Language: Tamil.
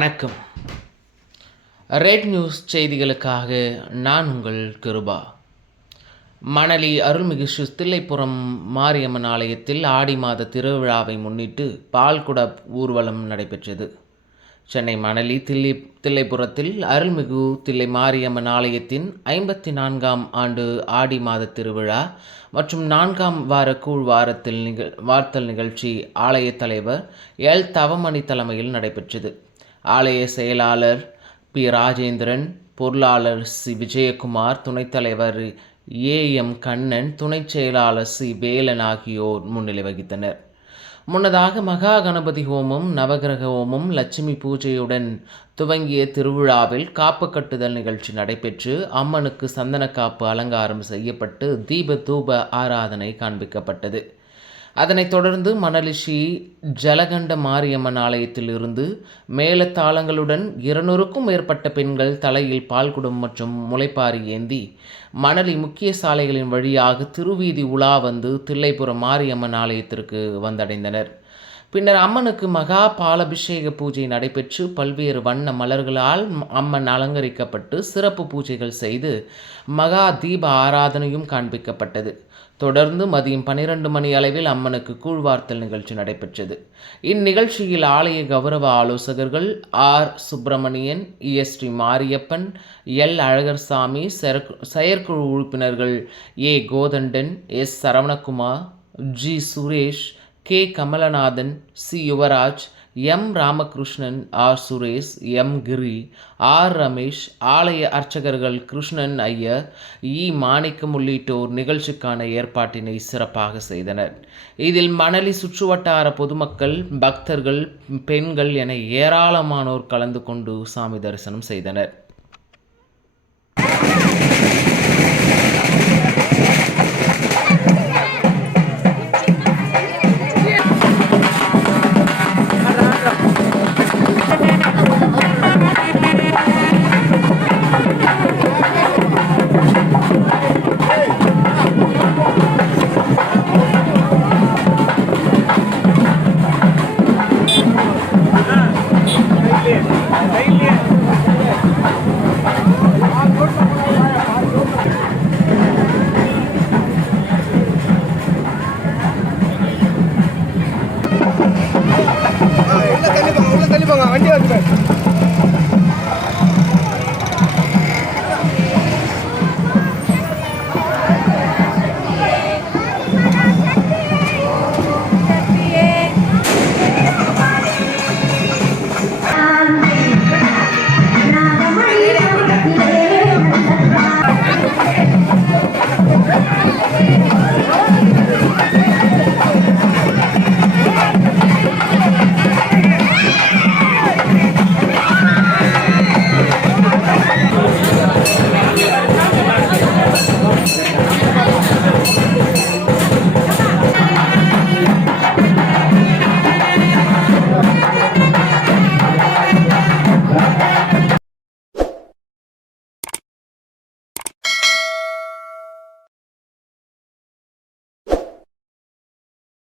வணக்கம். ரெட் நியூஸ் செய்திகளுக்காக நான் உங்கள் கிருபா. மணலி அருள்மிகு தில்லைப்புறம் மாரியம்மன் ஆலயத்தில் ஆடி மாத திருவிழாவை முன்னிட்டு பால்குட ஊர்வலம் நடைபெற்றது. சென்னை மணலி தில்லி தில்லைப்புறத்தில் அருள்மிகு தில்லை மாரியம்மன் ஆலயத்தின் ஐம்பத்தி நான்காம் ஆண்டு ஆடி மாத திருவிழா மற்றும் நான்காம் வார கூழ் வாரத்தில் நிகழ் வார்த்தல் நிகழ்ச்சி ஆலய தலைவர் எல் தவமணி தலைமையில் நடைபெற்றது. ஆலய செயலாளர் பி. ராஜேந்திரன் பொருளாளர் சி. விஜயகுமார் துணைத் தலைவர் ஏ. எம். கண்ணன் துணைச் செயலாளர் சி. வேலன் ஆகியோர் முன்னிலை வகித்தனர். முன்னதாக மகா கணபதி ஹோமம் நவகிரக ஹோமம் லட்சுமி பூஜையுடன் துவங்கிய திருவிழாவில் காப்பு கட்டுதல் நிகழ்ச்சி நடைபெற்று அம்மனுக்கு சந்தன காப்பு அலங்காரம் செய்யப்பட்டு தீப தூப ஆராதனை காண்பிக்கப்பட்டது. அதனைத் தொடர்ந்து மணலிஷி ஜலகண்ட மாரியம்மன் ஆலயத்திலிருந்து மேலத்தாளங்களுடன் இருநூறுக்கும் மேற்பட்ட பெண்கள் தலையில் பால்குடம் மற்றும் முளைப்பாரி ஏந்தி மணலி முக்கிய சாலைகளின் வழியாக திருவீதி உலா வந்து தில்லைபுரம் மாரியம்மன் ஆலயத்திற்கு வந்தடைந்தனர். பின்னர் அம்மனுக்கு மகா பாலபிஷேக பூஜை நடைபெற்று பல்வேறு வண்ண மலர்களால் அம்மன் அலங்கரிக்கப்பட்டு சிறப்பு பூஜைகள் செய்து மகா தீப ஆராதனையும் காண்பிக்கப்பட்டது. தொடர்ந்து மதியம் பனிரெண்டு மணி அளவில் அம்மனுக்கு கூழ்வார்த்தல் நிகழ்ச்சி நடைபெற்றது. இந்நிகழ்ச்சியில் ஆலய கௌரவ ஆலோசகர்கள் ஆர். சுப்பிரமணியன் இஎஸ்டி மாரியப்பன் எல். அழகர்சாமி செயற்குழு உறுப்பினர்கள் A. Kothandan S. Saravanakumar G. Suresh K. Kamalanathan C. Yuvaraj M. Ramakrishnan R. Suresh M. Giri R. Ramesh ஆலய அர்ச்சகர்கள் கிருஷ்ணன் ஐயர் இ. மாணிக்கம் உள்ளிட்டோர் நிகழ்ச்சிக்கான ஏற்பாட்டினை சிறப்பாக செய்தனர். இதில் மணலி சுற்றுவட்டார பொதுமக்கள் பக்தர்கள் பெண்கள் என ஏராளமானோர் கலந்து கொண்டு சாமி தரிசனம் செய்தனர். Thank you.